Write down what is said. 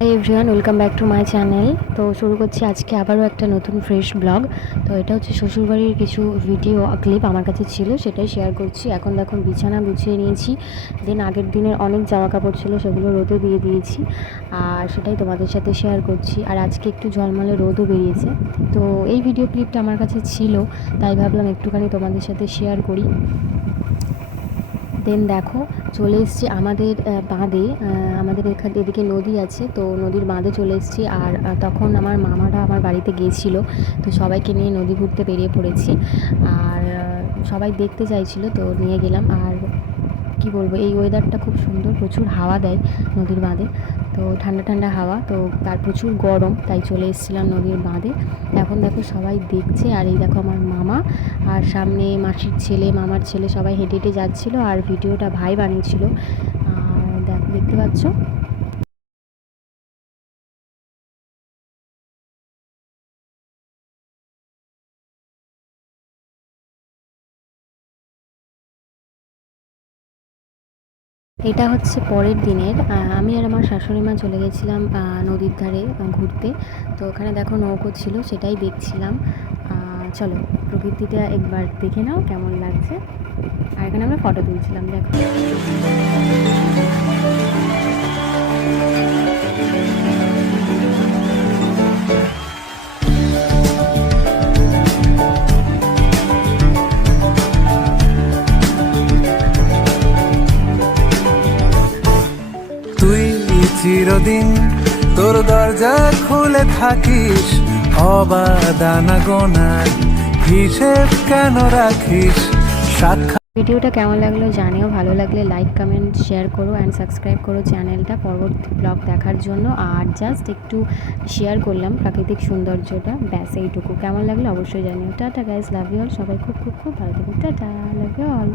Hi everyone, welcome back to my channel. তো শুরু করছি আজকে আবারও একটা নতুন ফ্রেশ ব্লগ। তো এটা হচ্ছে শ্বশুরবাড়ির কিছু ভিডিও ক্লিপ আমার কাছে ছিল, সেটাই শেয়ার করছি। এখন দেখুন বিছানা গুছিয়ে নিয়েছি, দেন আগের দিনের অনেক জামা কাপড় ছিল সেগুলো রোদে দিয়ে দিয়েছি, আর সেটাই তোমাদের সাথে শেয়ার করছি। আর আজকে একটু ঝলমলে রোদও বেরিয়েছে, তো এই ভিডিও ক্লিপটা আমার কাছে ছিল, তাই ভাবলাম একটুখানি তোমাদের সাথে শেয়ার করি। দেন দেখো চলে এসেছি আমাদের বাঁধে। আমাদের এদিকে নদী আছে, তো নদীর বাঁধে চলে এসেছি। আর তখন আমার মামারা আমার বাড়িতে গিয়েছিলো, তো সবাইকে নিয়ে নদী ঘুরতে বেরিয়ে পড়েছি। আর সবাই দেখতে চাইছিল, তো নিয়ে গেলাম। আর কি বলবো, এই ওয়েদারটা খুব সুন্দর, প্রচুর হাওয়া দেয় নদীর বাঁধে, তো ঠান্ডা ঠান্ডা হাওয়া, তো তার প্রচুর গরম, তাই চলে এসেছিলাম নদীর বাঁধে। এখন দেখো সবাই দেখছে, আর এই দেখো আমার মামা আর সামনে মাসির ছেলে, মামার ছেলে সবাই হেঁটে হেঁটে যাচ্ছিলো, আর ভিডিওটা ভাই বানিয়েছিল। আর দেখো, দেখতে পাচ্ছ। এটা হচ্ছে পরের দিনের, আমি আর আমার শাশুড়ি মা চলে গেছিলাম নদীর ধারে ঘুরতে। তো ওখানে দেখো নৌকো ছিল, সেটাই দেখছিলাম। চলো প্রকৃতিটা একবার দেখে নাও কেমন লাগছে। আর এখানে আমরা ফটো তুলছিলাম, দেখো। তুই চিরদিন তোর দরজা খুলে থাকিস, অবাদানা গোনার হিসেব কেন রাখিস? সাক্ষাৎ ভিডিওটা কেমন লাগলো জানিও, ভালো লাগলে লাইক কমেন্ট শেয়ার করো অ্যান্ড সাবস্ক্রাইব করো চ্যানেলটা পরবর্তী ব্লগ দেখার জন্য। আর জাস্ট একটু শেয়ার করলাম প্রাকৃতিক সৌন্দর্যটা, ব্যাস এইটুকু। কেমন লাগলো অবশ্যই জানিও। Tata guys, love you all. সবাই খুব খুব খুব ভালো থাকুন। Tata, love you all.